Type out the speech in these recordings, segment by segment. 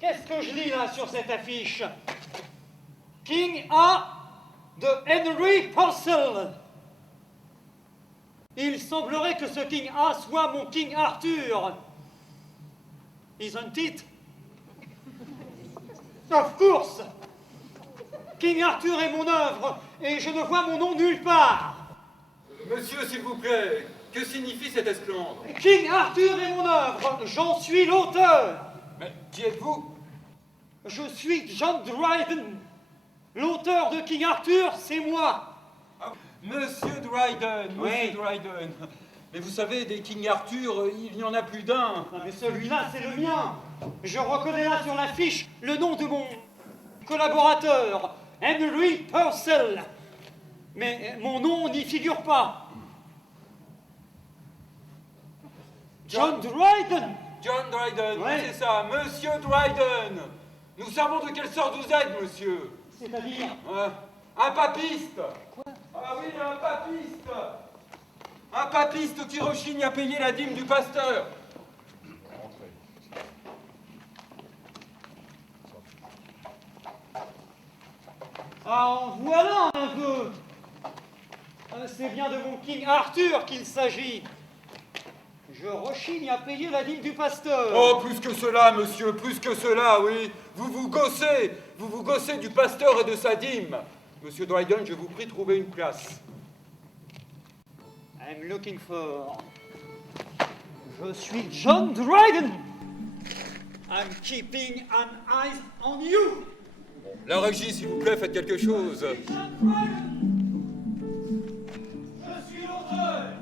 Qu'est-ce que je lis là sur cette affiche? King A de Henry Purcell. Il semblerait que ce King A soit mon King Arthur. Isn't it? Of course! King Arthur est mon œuvre, et je ne vois mon nom nulle part. Monsieur, s'il vous plaît, que signifie cette esclandre? King Arthur est mon œuvre, j'en suis l'auteur. Mais qui êtes-vous? Je suis John Dryden. L'auteur de King Arthur, c'est moi. Ah, Monsieur Dryden, Oui. Monsieur Dryden. Mais vous savez, des King Arthur, il n'y en a plus d'un. Ah, mais celui-là, c'est le mien. Je reconnais là sur l'affiche le nom de mon collaborateur, Henry Purcell. Mais mon nom n'y figure pas. John Dryden. John Dryden, Ouais. oui, c'est ça, Monsieur Dryden. Nous savons de quelle sorte vous êtes, monsieur. C'est-à-dire? Un papiste. Quoi? Ah oui, un papiste. Un papiste qui rechigne à payer la dîme du pasteur. Ah, en voilà un peu. C'est bien de mon King Arthur qu'il s'agit. Je rechigne à payer la dîme du pasteur. Oh, plus que cela, monsieur, plus que cela, oui. Vous vous gossez du pasteur et de sa dîme. Monsieur Dryden, je vous prie, trouvez une place. I'm looking for... Je suis John Dryden. I'm keeping an eye on you. La régie, s'il vous plaît, faites quelque chose. John Dryden. Je suis l'auteur.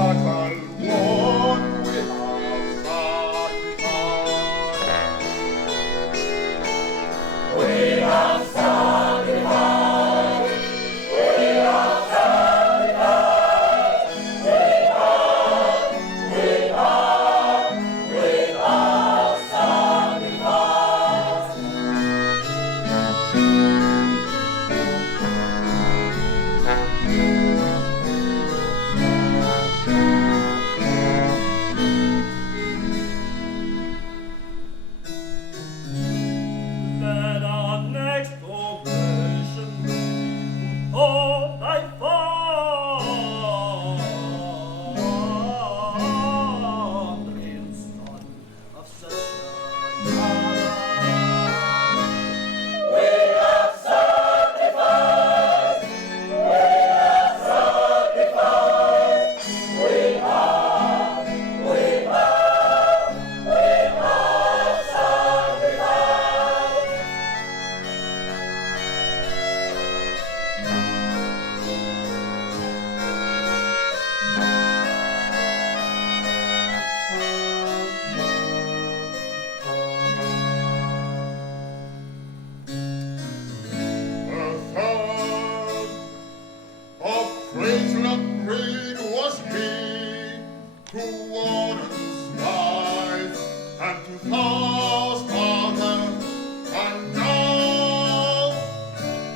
Attendez.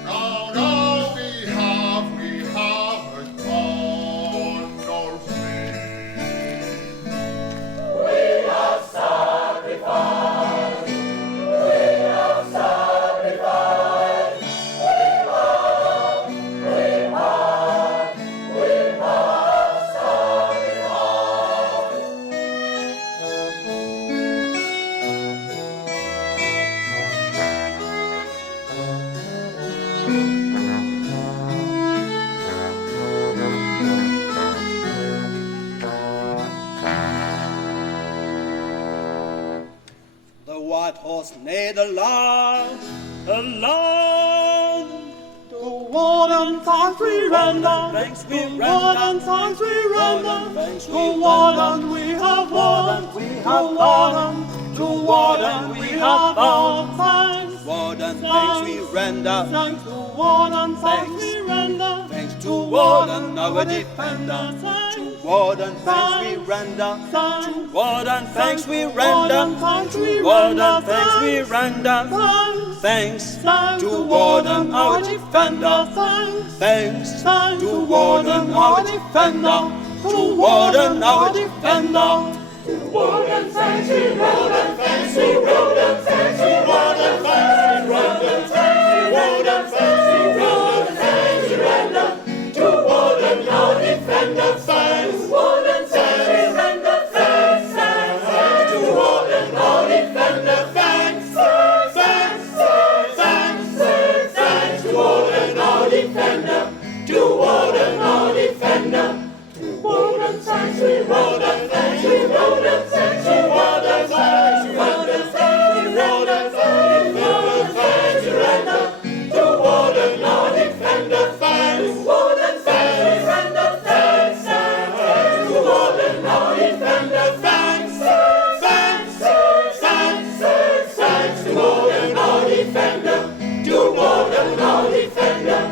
Now we have white horse Nederland, a land. To warden thanks we render, Thanks we to render, warden thanks we render, thanks we to render, warden we have won, to warden we have won, thanks. Warden, thanks we render, Thanks to warden, thanks we render. thanks to Warden, our defender. To Warden, thanks we render, to Warden, thanks we render, to Warden, thanks we render. Thanks to Warden, our defender. Thanks to Warden, our defender. To Warden, our defender. Warden, thanks we render, thanks we render, thanks we render, thanks we render, thanks we render, thanks we render, to warden our defender, thanks. Warden, thanks we render, thanks, thanks, to warden our defender, thanks, thanks, thanks, thanks, to warden our defender, to warden our defender. Warden, thanks we render, thanks we render, thanks we render, thanks we render, thanks we render, thanks we render, to warden our defender, thanks. Warden, thanks we render, thanks, thanks, to warden our defender, thanks, thanks, thanks, thanks, to warden our defender, to warden our defender.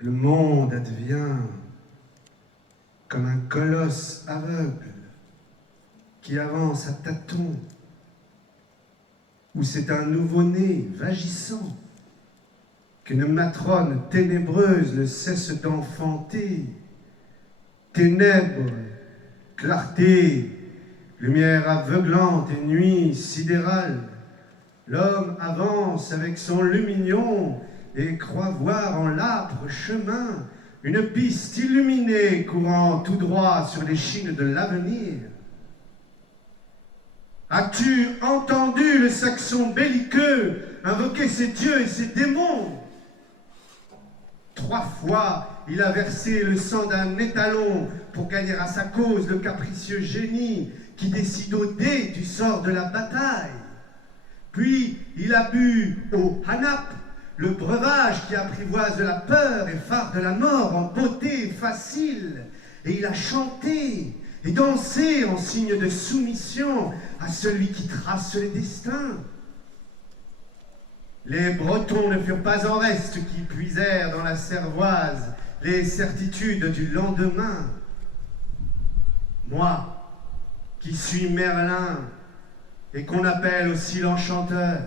Le monde advient comme un colosse aveugle qui avance à tâtons, où c'est un nouveau-né vagissant qu'une matrone ténébreuse ne cesse d'enfanter. Ténèbres, clarté, lumière aveuglante et nuit sidérale, l'homme avance avec son lumignon et croit voir en l'âpre chemin une piste illuminée courant tout droit sur l'échine de l'avenir. As-tu entendu le Saxon belliqueux invoquer ses dieux et ses démons? 3 fois, il a versé le sang d'un étalon pour gagner à sa cause le capricieux génie qui décide au dé du sort de la bataille. Puis, il a bu au Hanap, le breuvage qui apprivoise la peur et phare de la mort en beauté facile. Et il a chanté et dansé en signe de soumission à celui qui trace les destins. Les Bretons ne furent pas en reste qui puisèrent dans la cervoise les certitudes du lendemain. Moi, qui suis Merlin, et qu'on appelle aussi l'enchanteur,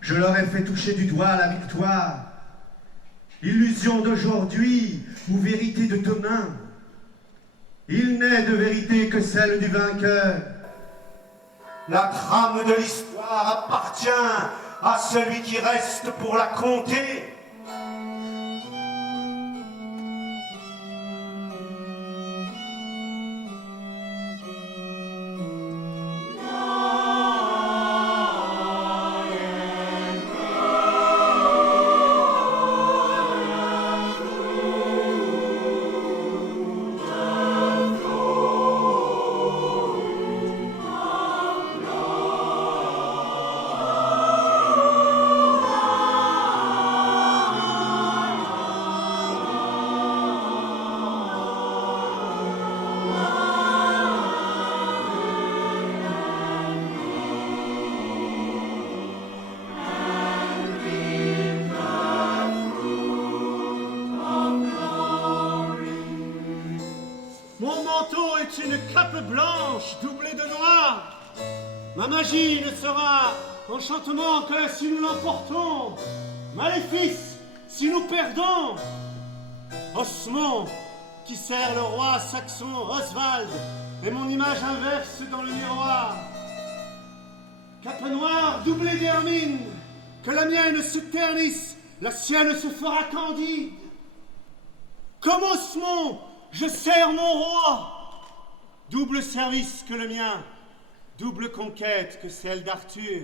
je leur ai fait toucher du doigt la victoire. Illusion d'aujourd'hui ou vérité de demain, il n'est de vérité que celle du vainqueur. La trame de l'histoire appartient à celui qui reste pour la compter. Une cape blanche doublée de noir. Ma magie ne sera enchantement que si nous l'emportons, maléfice si nous perdons. Osmond, qui sert le roi saxon Oswald, est mon image inverse dans le miroir. Cape noire doublée d'hermine, que la mienne se ternisse, la sienne se fera candide. Comme Osmond, je sers mon roi. Double service que le mien, double conquête que celle d'Arthur.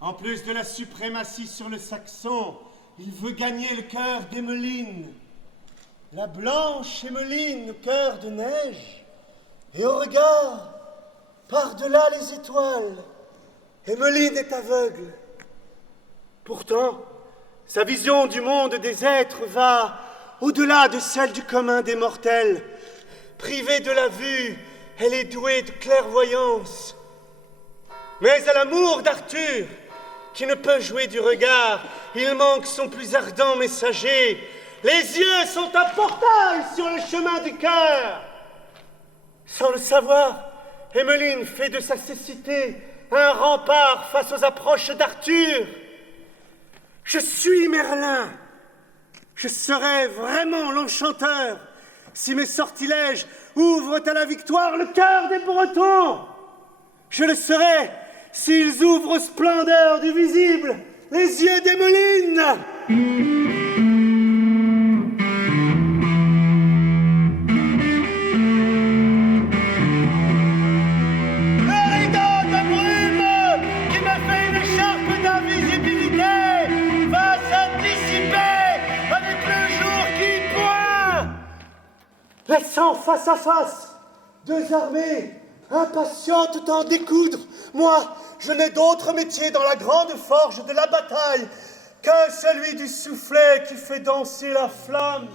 En plus de la suprématie sur le Saxon, il veut gagner le cœur d'Emmeline. La blanche Emmeline, au cœur de neige, et au regard, par-delà les étoiles, Emmeline est aveugle. Pourtant, sa vision du monde des êtres va au-delà de celle du commun des mortels. Privée de la vue, elle est douée de clairvoyance. Mais à l'amour d'Arthur, qui ne peut jouer du regard, il manque son plus ardent messager. Les yeux sont un portail sur le chemin du cœur. Sans le savoir, Emmeline fait de sa cécité un rempart face aux approches d'Arthur. Je suis Merlin. Je serai vraiment l'enchanteur si mes sortilèges ouvrent à la victoire le cœur des Bretons. Je le serai s'ils ouvrent aux splendeurs du visible les yeux d'Emmeline. Laissant face à face deux armées impatientes d'en découdre, moi, je n'ai d'autre métier dans la grande forge de la bataille que celui du soufflet qui fait danser la flamme.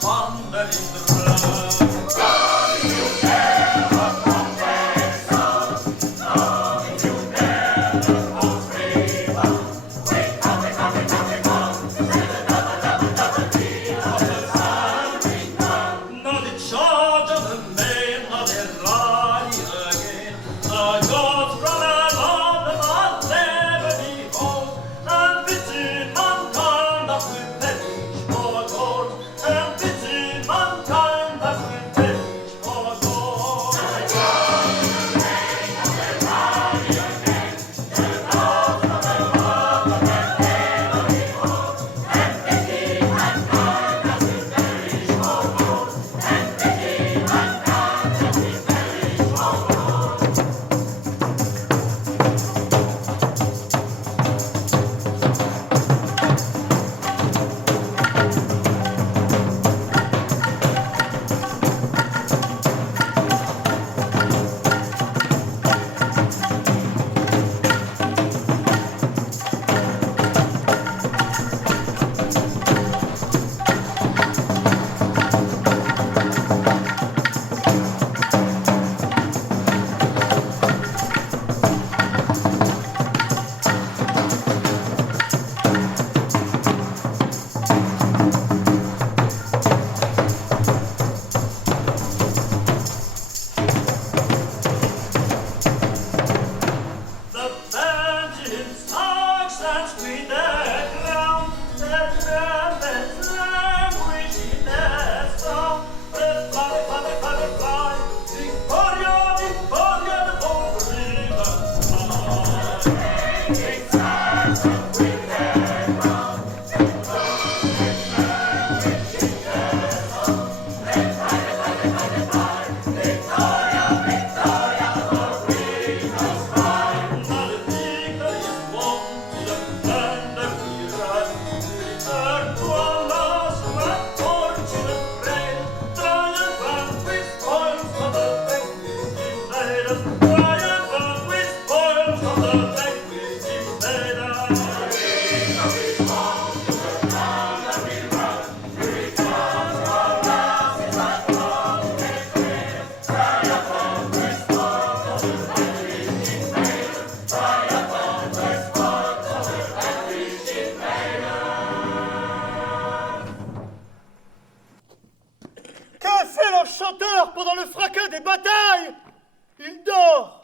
Wandering the road. chanteur pendant le fracas des batailles. Il dort.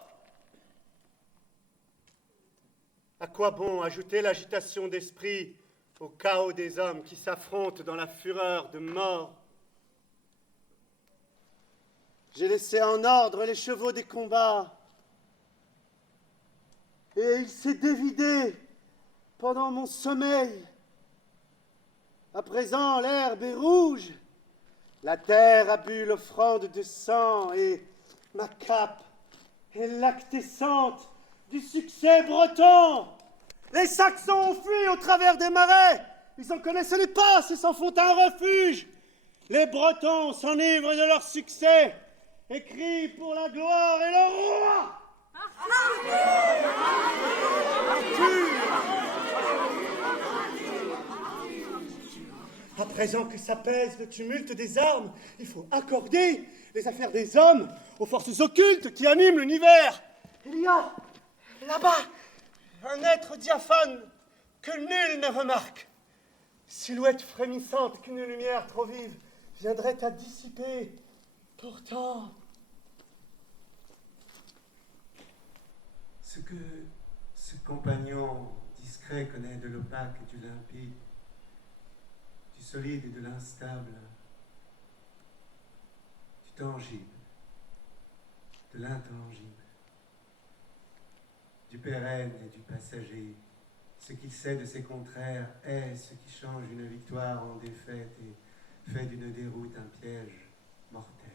À quoi bon ajouter l'agitation d'esprit au chaos des hommes qui s'affrontent dans la fureur de mort? J'ai laissé en ordre les chevaux des combats. Et il s'est dévidé pendant mon sommeil. À présent, l'herbe est rouge. La terre a bu l'offrande de sang et ma cape est lactescente du succès breton. Les Saxons ont fui au travers des marais. Ils en connaissent les passes et s'en font un refuge. Les Bretons s'enivrent de leur succès et crient pour la gloire et le roi. À présent que s'apaise le tumulte des armes, il faut accorder les affaires des hommes aux forces occultes qui animent l'univers. Il y a là-bas un être diaphane que nul ne remarque. Silhouette frémissante qu'une lumière trop vive viendrait à dissiper. Pourtant, ce que ce compagnon discret connaît de l'opaque et du limpide, du solide et de l'instable, du tangible, de l'intangible, du pérenne et du passager. Ce qu'il sait de ses contraires est ce qui change une victoire en défaite et fait d'une déroute un piège mortel.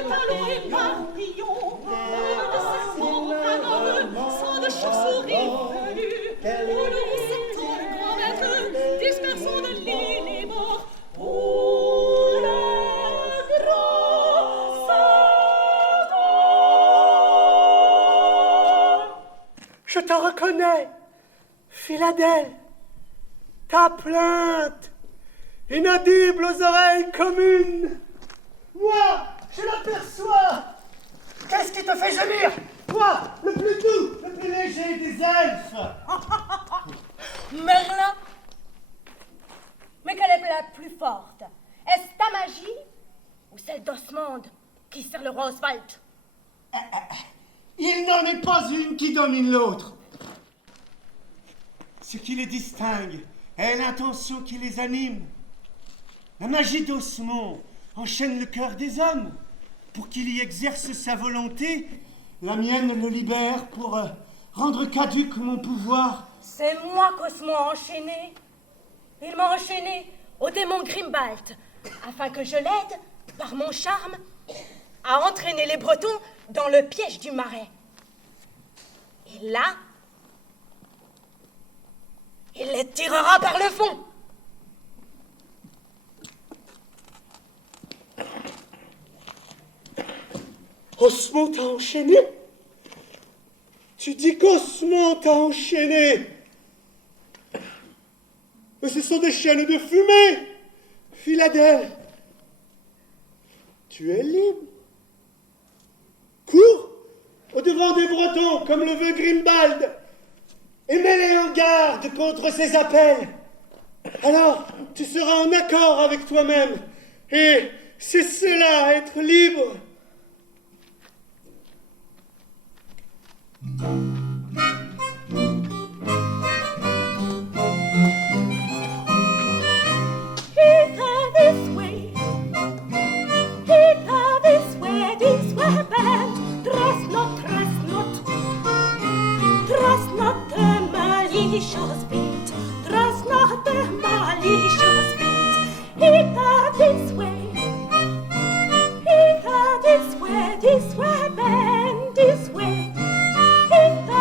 de talons éparpillons, de serpents vagueux, sang de chauve-souris velus, où nous sortons le grand maître, dispersons de l'île les morts, pour le grand Satan. Je te reconnais, Philadèle. Ta plainte, inaudible aux oreilles communes. Moi, je l'aperçois. Qu'est-ce qui te fait gémir? Toi, le plus doux, le plus léger des elfes. Merlin? Mais quelle est la plus forte? Est-ce ta magie ou celle d'Osmond qui sert le roi Oswald? Il n'en est pas une qui domine l'autre. Ce qui les distingue est l'intention qui les anime. La magie d'Osmond enchaîne le cœur des hommes pour qu'il y exerce sa volonté. La mienne le libère pour rendre caduque mon pouvoir. C'est moi qu'Osmond a enchaîné. Il m'a enchaîné au démon Grimbald, afin que je l'aide, par mon charme, à entraîner les Bretons dans le piège du marais. Et là, il les tirera par le fond. Osmond t'a enchaîné? Tu dis qu'Osmond t'a enchaîné? Mais ce sont des chaînes de fumée, Philadèle. Tu es libre. Cours au-devant des Bretons comme le veut Grimbald et mets-les en garde contre ses appels. Alors, tu seras en accord avec toi-même et c'est cela, être libre. Malicious feet, trust not the malicious feet. Hither this way, bend this way. Hither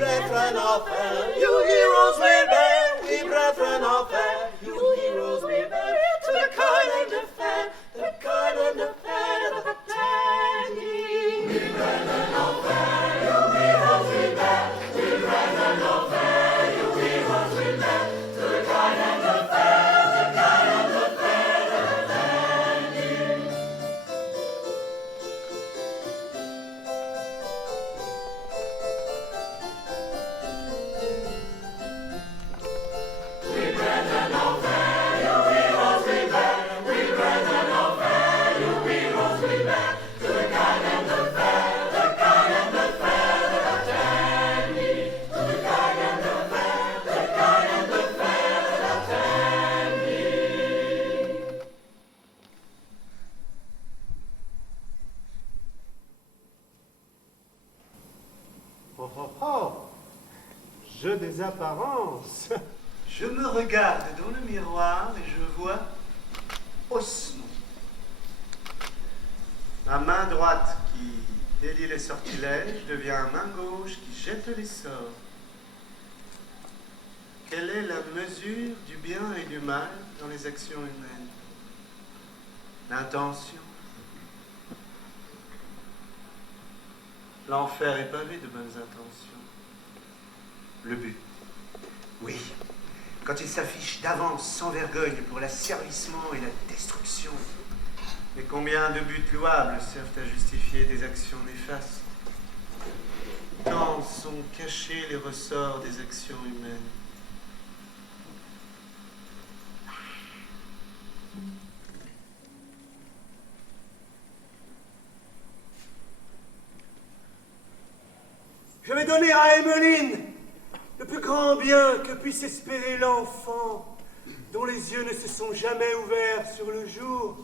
brethren of hell, you heroes will bear, we brethren of hell, you heroes will bear, to the kind and the fair, the kind and the fair, the tangy. We brethren of hell, you heroes will bear, we brethren of hell, you heroes will bear, to the kind and the fair, the kind and the fair, the tangy. Oh oh oh! Jeu des apparences! Je me regarde dans le miroir et je vois Osmond. Ma main droite qui délie les sortilèges devient main gauche qui jette les sorts. Quelle est la mesure du bien et du mal dans les actions humaines? L'intention. L'enfer est pavé de bonnes intentions. Le but. Oui, quand il s'affiche d'avance sans vergogne pour l'asservissement et la destruction. Mais combien de buts louables servent à justifier des actions néfastes? Tant sont cachés les ressorts des actions humaines. Je vais donner à Emmeline le plus grand bien que puisse espérer l'enfant dont les yeux ne se sont jamais ouverts sur le jour.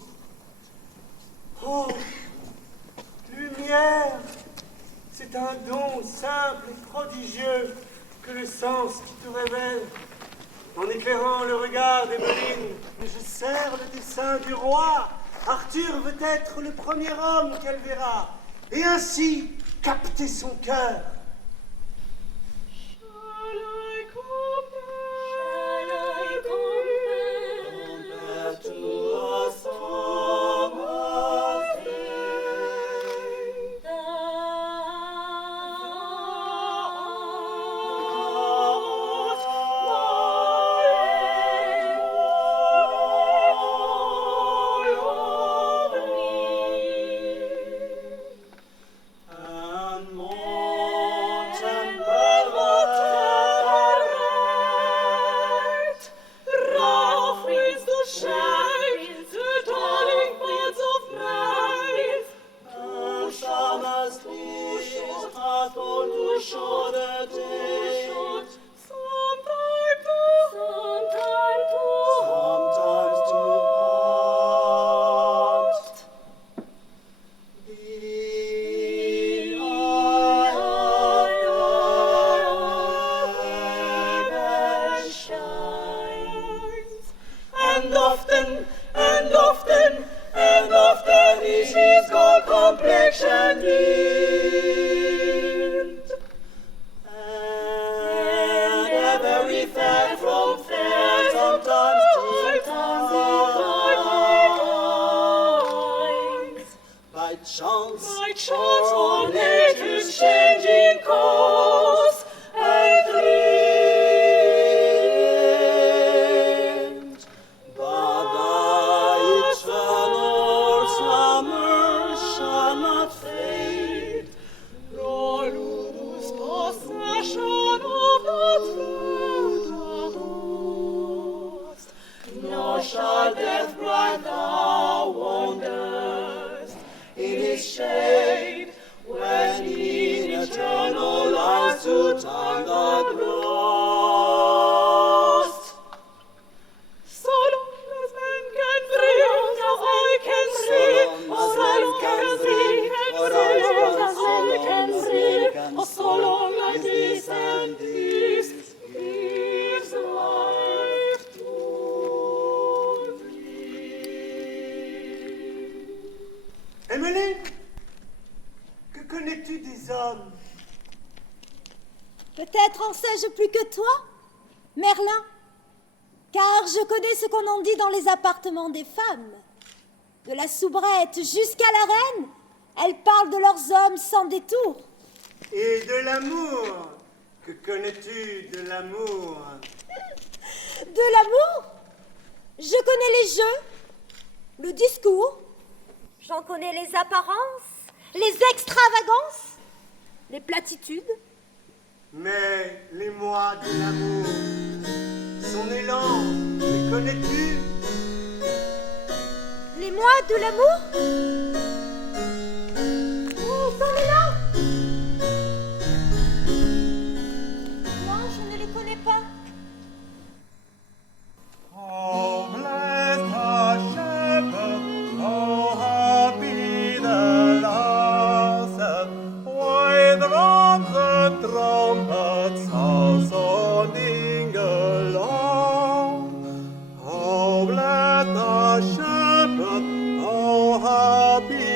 Oh, lumière, c'est un don simple et prodigieux que le sens qui te révèle. En éclairant le regard d'Emmeline, je serre le dessein du roi. Arthur veut être le premier homme qu'elle verra, et ainsi capter son cœur. Emmeline, que connais-tu des hommes? Peut-être en sais-je plus que toi, Merlin, car je connais ce qu'on en dit dans les appartements des femmes. De la soubrette jusqu'à la reine, elles parlent de leurs hommes sans détour. Et de l'amour. Que connais-tu de l'amour? De l'amour? Je connais les jeux, le discours. J'en connais les apparences, les extravagances, les platitudes. Mais les mois de l'amour, son élan, les connais-tu? Les mois de l'amour? Oh, son élan! Non, je ne les connais pas. Oh, bless the shepherd, oh, happy the lasses, with drums and trumpets all sounding along. Oh, bless the shepherd, oh, happy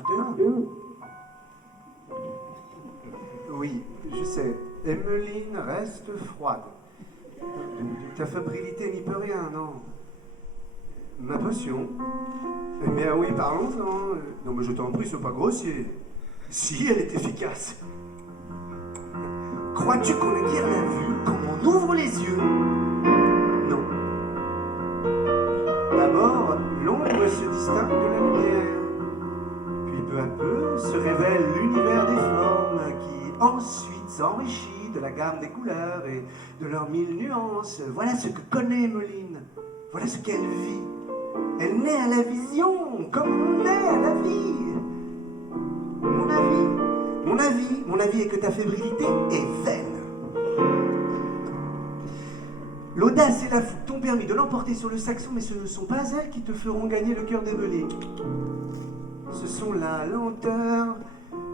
Arthur? Oui, je sais. Emmeline reste froide. Ta fébrilité n'y peut rien, non? Ma potion? Eh bien oui, parlons-en. Non mais je t'en prie, sois pas grossier. Si, elle est efficace. Crois-tu qu'on acquiert la vue quand on ouvre les yeux? Non. D'abord, l'ombre se distingue de la lumière. Puis peu à peu se révèle l'univers des formes qui ensuite s'enrichit de la gamme des couleurs et de leurs 1000 nuances. Voilà ce que connaît Emmeline. Voilà ce qu'elle vit. Elle naît à la vision, comme on naît à la vie. Mon avis est que ta fébrilité est vaine. L'audace et la fougue t'ont permis de l'emporter sur le Saxon, mais ce ne sont pas elles qui te feront gagner le cœur d'Emmeline. Ce sont la lenteur,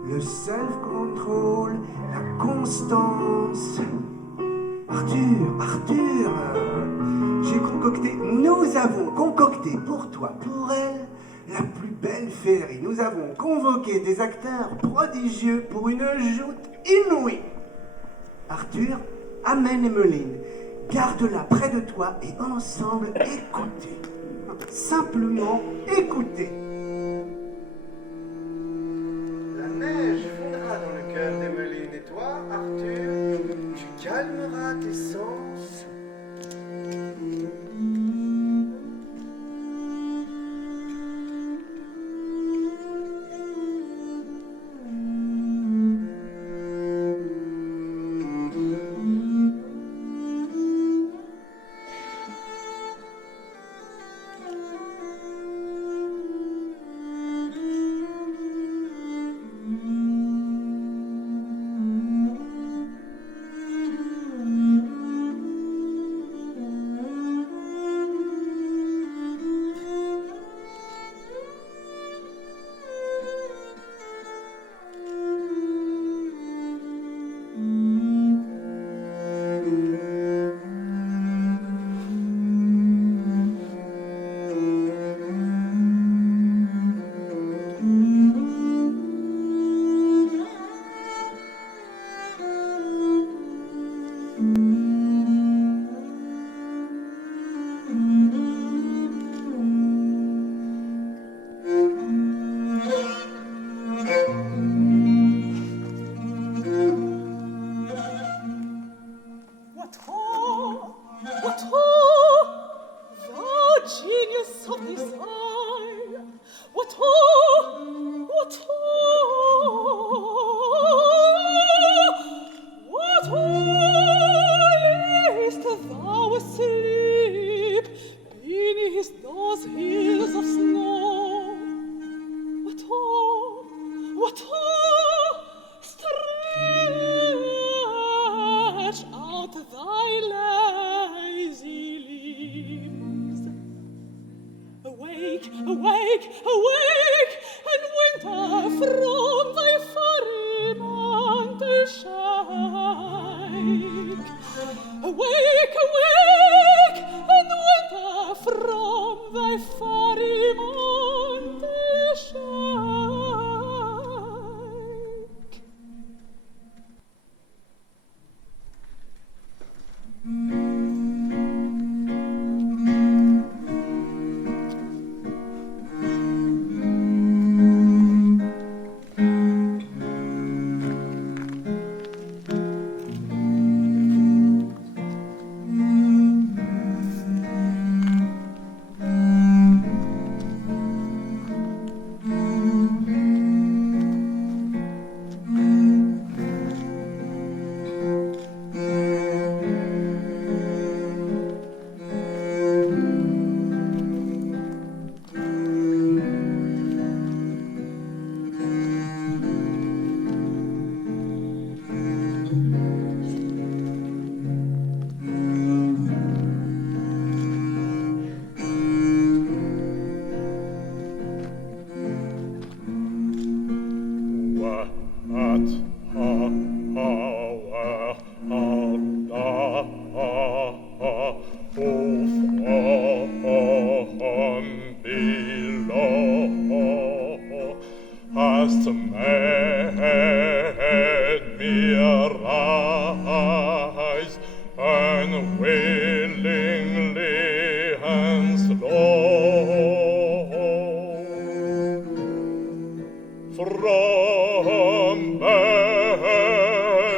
le self-control, la constance. Arthur, nous avons concocté pour toi, pour elle, la plus belle féerie. Nous avons convoqué des acteurs prodigieux pour une joute inouïe. Arthur, amène Emmeline, garde-la près de toi et ensemble écoutez. Simplement écoutez. La neige fondra dans le cœur d'Emmeline et toi, Arthur, tu calmeras tes sens.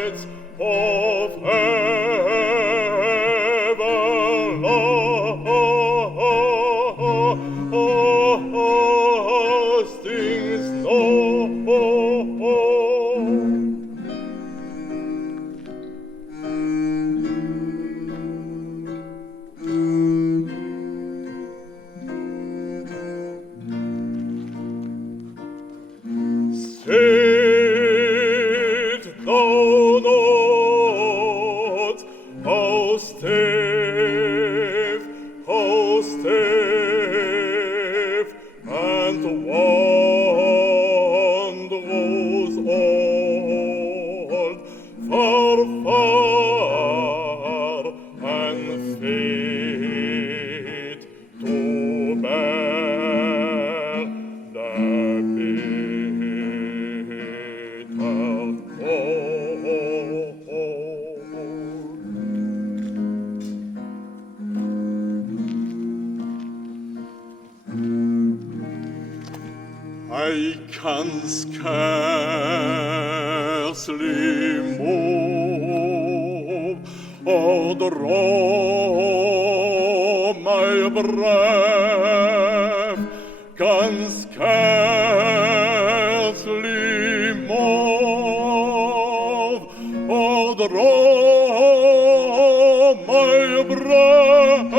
gates of everlasting snow. Sit thou not, how stiff, and wondrous old, far, far, and fit to bear the bitter I can scarcely move or draw my breath, can scarcely move or draw my breath.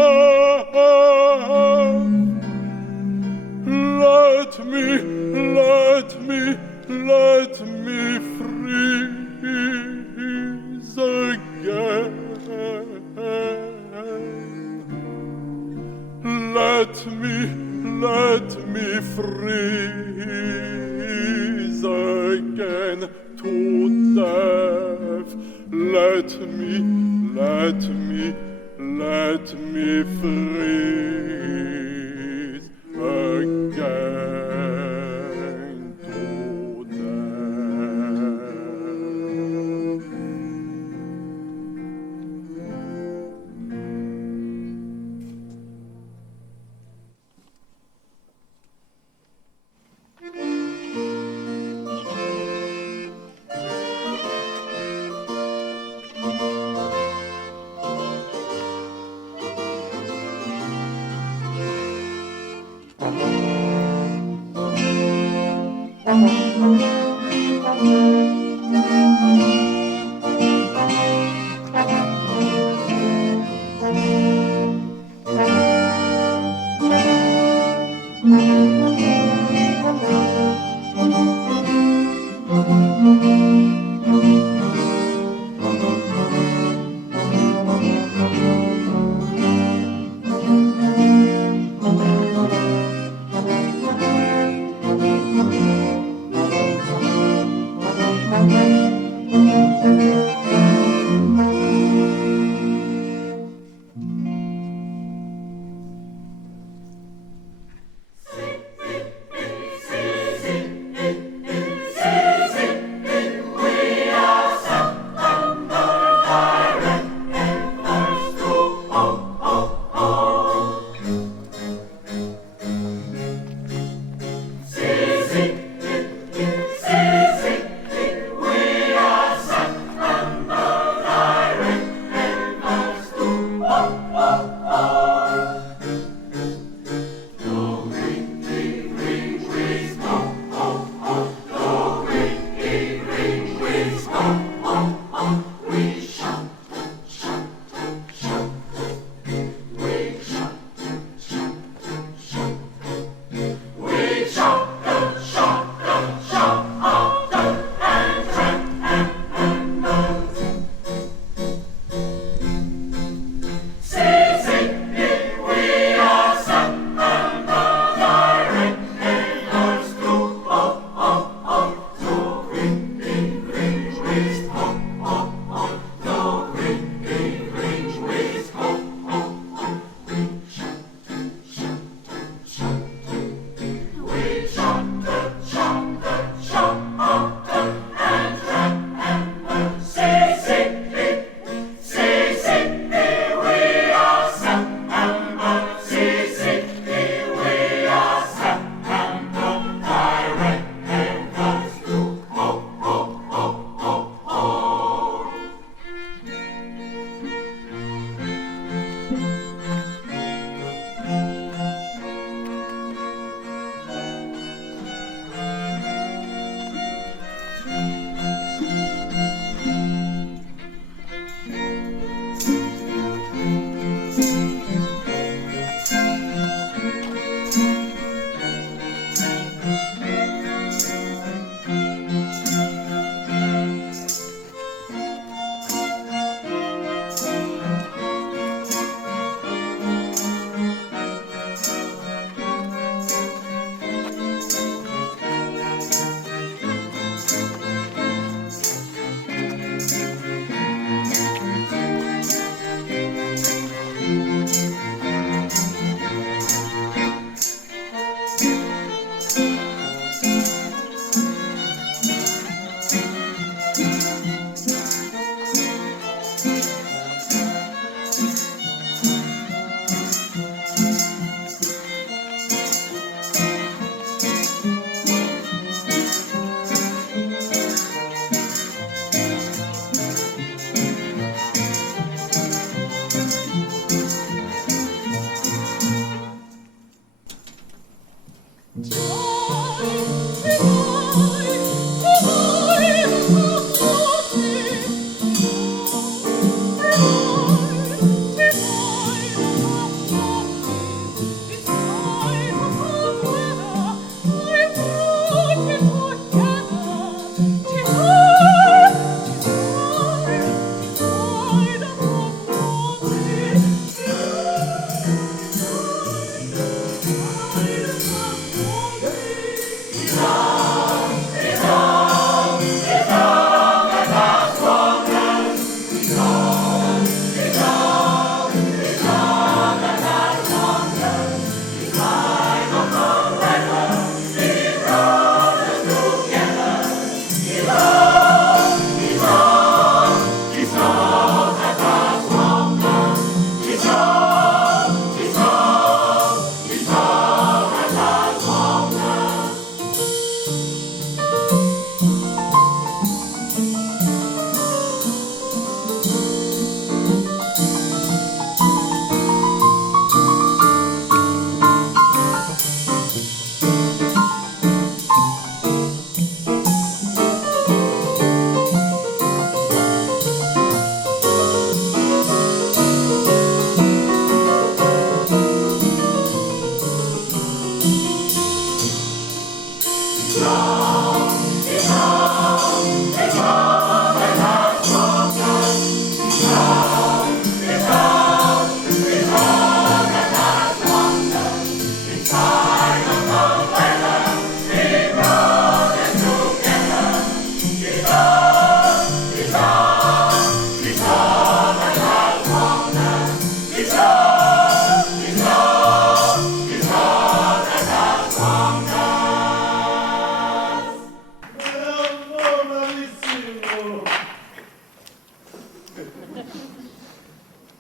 Let me freeze again. Let me freeze again to death. Let me freeze again to death.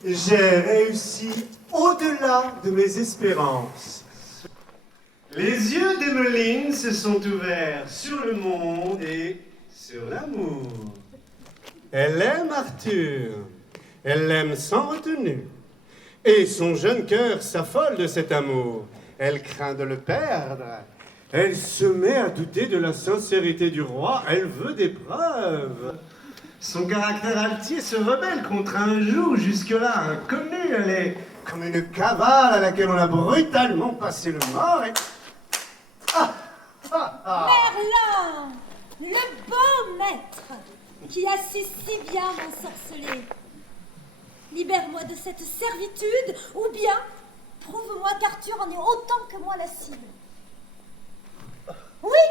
J'ai réussi au-delà de mes espérances. Les yeux d'Emmeline se sont ouverts sur le monde et sur l'amour. Elle aime Arthur. Elle l'aime sans retenue. Et son jeune cœur s'affole de cet amour. Elle craint de le perdre. Elle se met à douter de la sincérité du roi. Elle veut des preuves. Son caractère altier se rebelle contre un joug jusque-là inconnu. Elle est comme une cavale à laquelle on a brutalement passé le mort et... Merlin, le beau maître, qui a su si bien m'ensorceler. Libère-moi de cette servitude, ou bien prouve-moi qu'Arthur en est autant que moi la cible. Oui,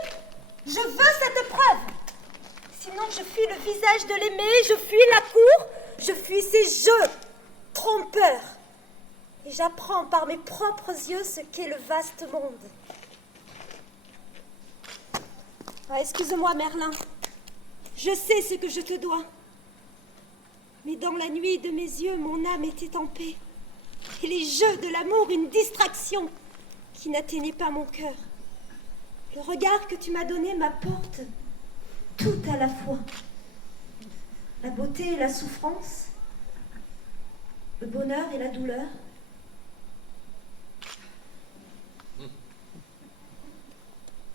je veux cette preuve. Sinon je fuis le visage de l'aimé, je fuis la cour, je fuis ses jeux trompeurs. Et j'apprends par mes propres yeux ce qu'est le vaste monde. Ah, excuse-moi, Merlin. Je sais ce que je te dois. Mais dans la nuit de mes yeux, mon âme était en paix. Et les jeux de l'amour, une distraction qui n'atteignait pas mon cœur. Le regard que tu m'as donné m'apporte tout à la fois. La beauté et la souffrance, le bonheur et la douleur.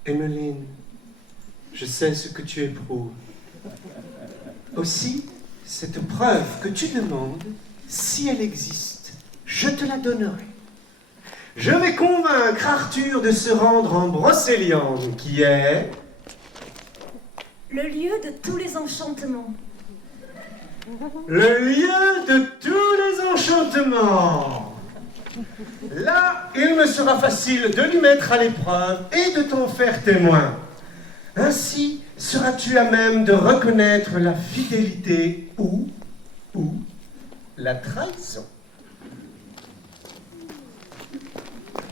Emmeline, je sais ce que tu éprouves. Aussi, cette preuve que tu demandes, si elle existe, je te la donnerai. Je vais convaincre Arthur de se rendre en Brocéliande, qui est... le lieu de tous les enchantements. le lieu de tous les enchantements. Là, il me sera facile de lui mettre à l'épreuve et de t'en faire témoin. Ainsi seras-tu à même de reconnaître la fidélité ou la trahison.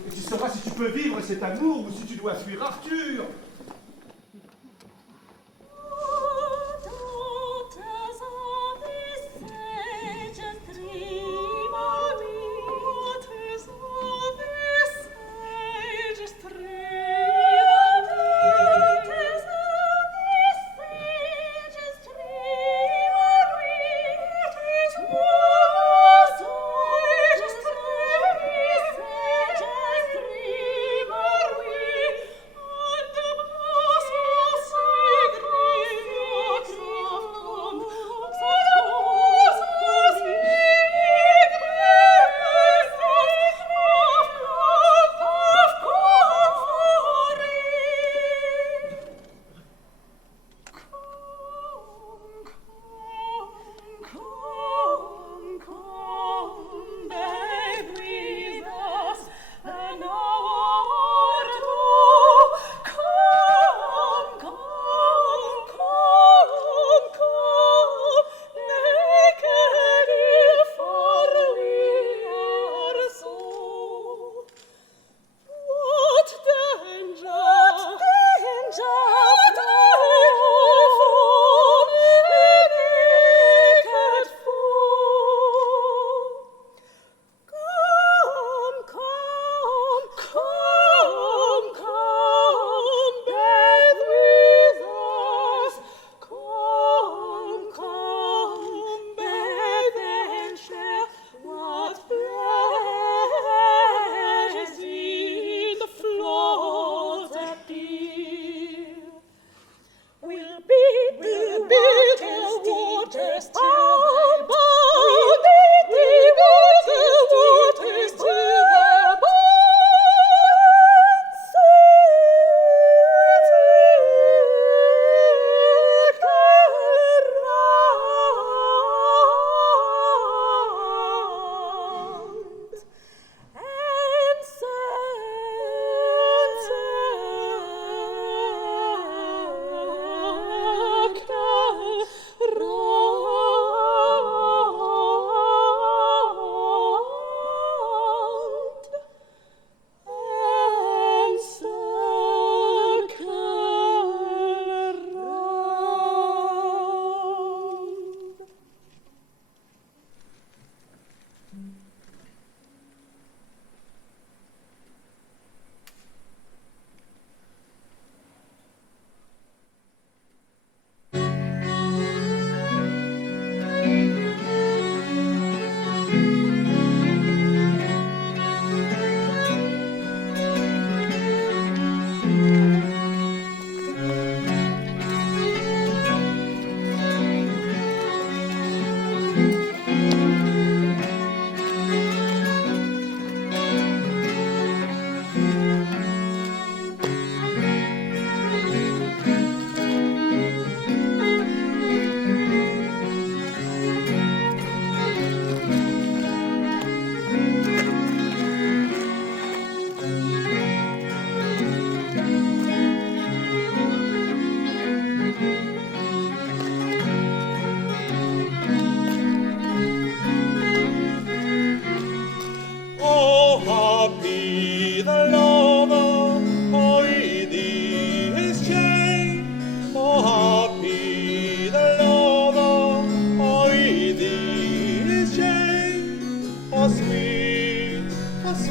Et tu sauras si tu peux vivre cet amour ou si tu dois fuir Arthur.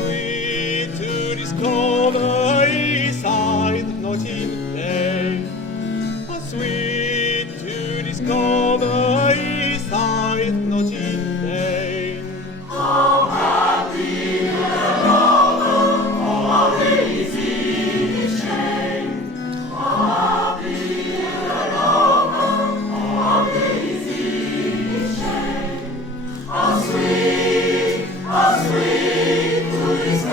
sweet to discover East Side, not in vain. How sweet to discover East Side, not in vain. How happy the lover, how lazy his shame. How happy the lover, how lazy his shame. How sweet to discover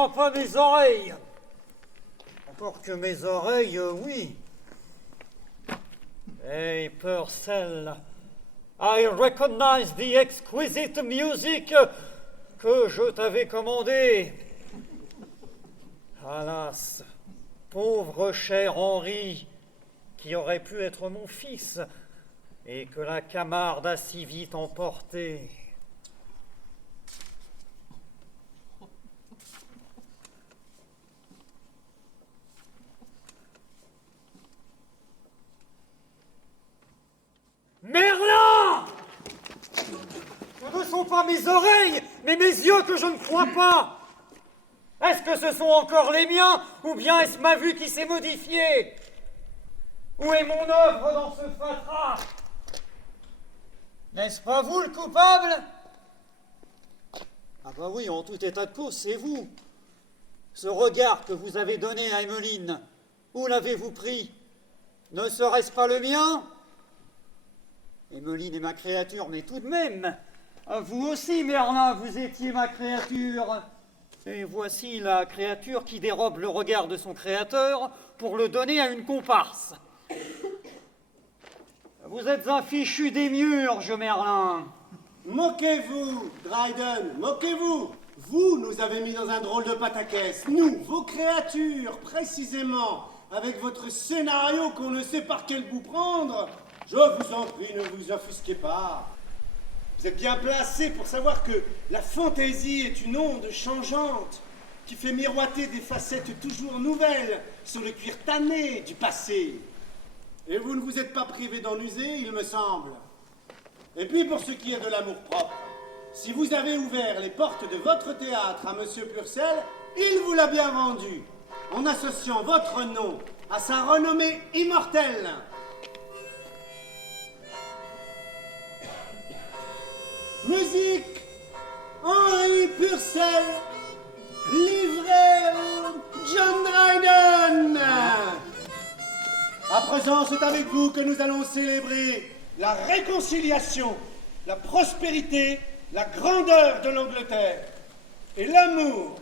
crois pas mes oreilles. Encore que mes oreilles, oui. Hey, Purcell, I recognize the exquisite music que je t'avais commandée. Alas, pauvre cher Henri, qui aurait pu être mon fils, et que la Camarde a si vite emporté. Merlin! Ce ne sont pas mes oreilles, mais mes yeux que je ne crois pas. Est-ce que ce sont encore les miens, ou bien est-ce ma vue qui s'est modifiée? Où est mon œuvre dans ce fatras? N'est-ce pas vous le coupable? Ah bah oui, en tout état de cause, c'est vous. Ce regard que vous avez donné à Emmeline, où l'avez-vous pris? Ne serait-ce pas le mien? Emmeline est ma créature, mais tout de même, vous aussi, Merlin, vous étiez ma créature. Et voici la créature qui dérobe le regard de son créateur pour le donner à une comparse. Vous êtes un fichu démiurge, Merlin. Moquez-vous, Dryden, moquez-vous. Vous nous avez mis dans un drôle de pataquès. Nous, vos créatures, précisément, avec votre scénario qu'on ne sait par quel bout prendre. Je vous en prie, ne vous offusquez pas. Vous êtes bien placé pour savoir que la fantaisie est une onde changeante qui fait miroiter des facettes toujours nouvelles sur le cuir tanné du passé. Et vous ne vous êtes pas privé d'en user, il me semble. Et puis pour ce qui est de l'amour-propre, si vous avez ouvert les portes de votre théâtre à Monsieur Purcell, il vous l'a bien rendu, en associant votre nom à sa renommée immortelle. Musique, Henri Purcell, livré John Dryden. À présent, c'est avec vous que nous allons célébrer la réconciliation, la prospérité, la grandeur de l'Angleterre et l'amour.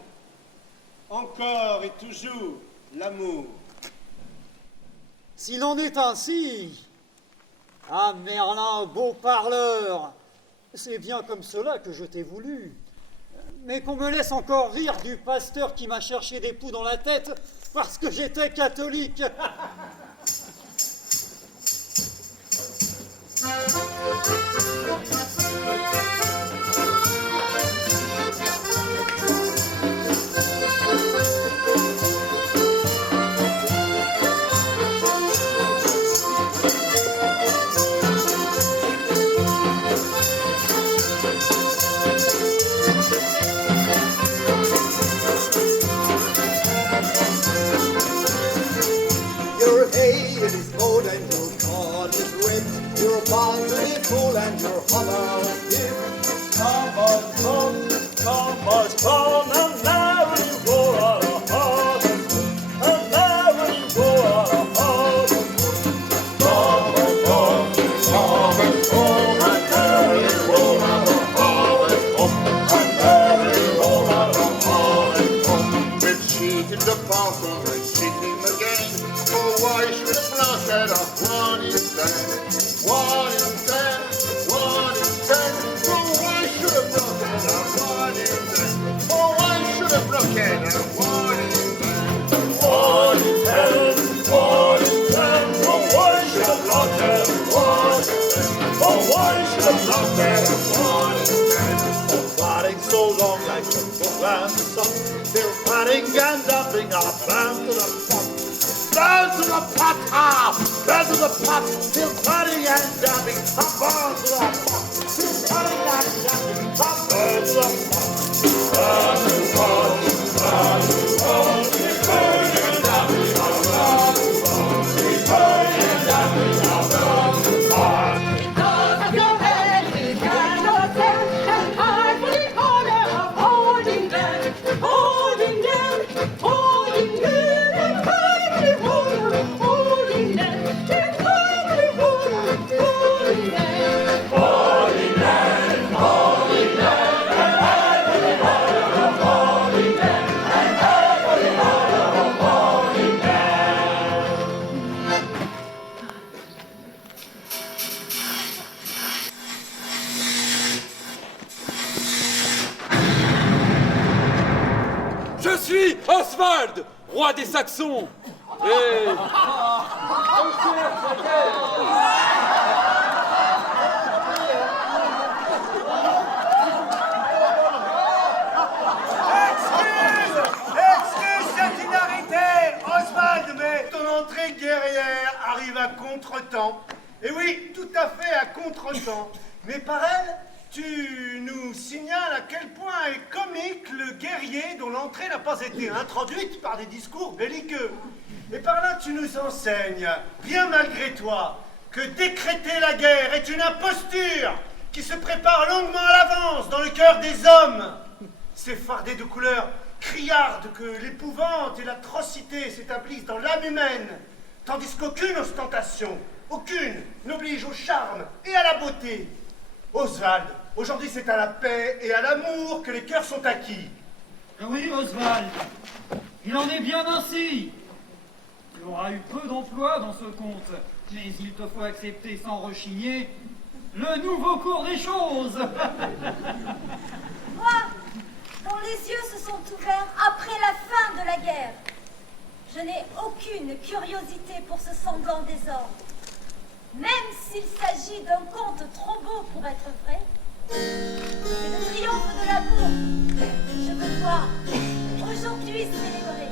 Encore et toujours l'amour. S'il en est ainsi, ah Merlin, beau parleur, c'est bien comme cela que je t'ai voulu. Mais qu'on me laisse encore rire du pasteur qui m'a cherché des poux dans la tête parce que j'étais catholique. Your head is cold and your corn is ripped. You're bound to be full and your hover is dipped. Come on, and marry for our heart. And marry for our heart. Come on, and marry for our heart. And marry for our heart. We're cheating the past and we're cheating the game. Oh, why should a bloodshed of one in 10? 1 in 10, 1 in 10. Oh, why should a bloodshed of 1 in 10? Oh, why should a bloodshed of 1 in 10? 1 in 10, 1 in 10. Oh, why should a bloodshed of 1 in 10? Oh, why should a bloodshed of 1 in 10? Oh, fighting so long like the book and the sun. Still fighting and dumping our plans to the pot. Down to the pot, down to the pot, still fighting and jumping, I'm born to the pot, still fighting and jumping, I'm born to the pot. Down to the pot, down to the pot, still fighting and jumping, I'm born to the pot, still fighting and jumping, I'm born to the pot. Because of your head, we cannot stand, and hide for the honor of holding them, holding them, holding them. Holy land, Oswald, roi des Saxons. Et... Excuse cette hilarité, Oswald, mais ton entrée guerrière arrive à contre-temps. Et oui, tout à fait à contre-temps. Mais par elle, tu nous signales à quel point est comique le guerrier dont l'entrée n'a pas été introduite par des discours belliqueux. Et par là, tu nous enseignes, bien malgré toi, que décréter la guerre est une imposture qui se prépare longuement à l'avance dans le cœur des hommes. C'est fardé de couleurs criardes que l'épouvante et l'atrocité s'établissent dans l'âme humaine, tandis qu'aucune ostentation, aucune, n'oblige au charme et à la beauté. Oswald, aujourd'hui c'est à la paix et à l'amour que les cœurs sont acquis. Oui, Oswald, il en est bien ainsi. Tu auras eu peu d'emploi dans ce conte, mais il te faut accepter sans rechigner le nouveau cours des choses. Moi, dont les yeux se sont ouverts après la fin de la guerre, je n'ai aucune curiosité pour ce sanglant désordre. Même s'il s'agit d'un conte trop beau pour être vrai, c'est le triomphe de l'amour que je veux voir aujourd'hui célébré.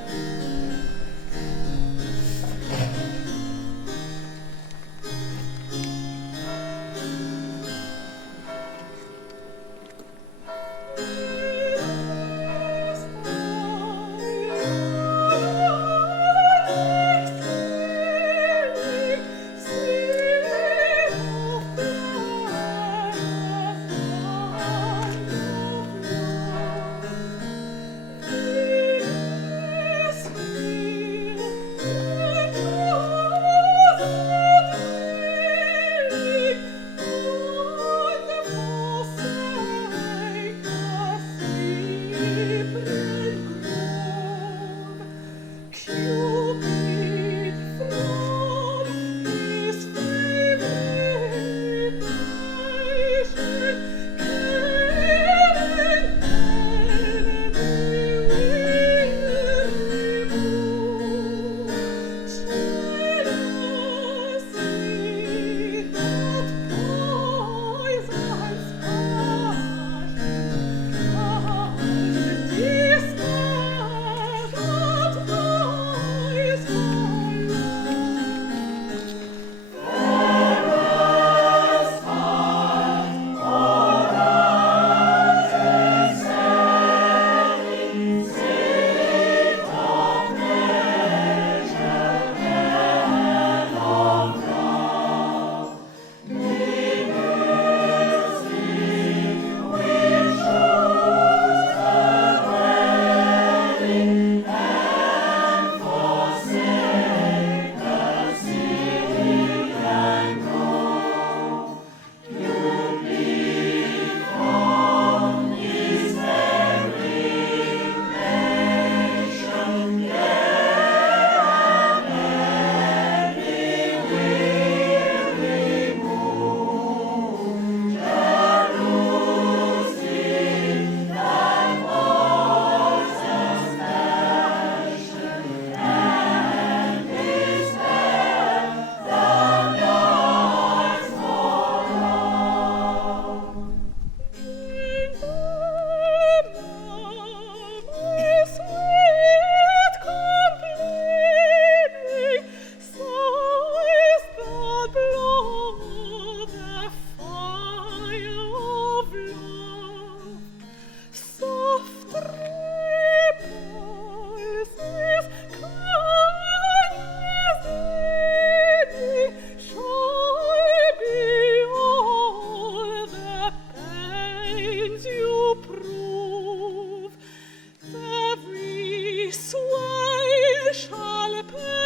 Shall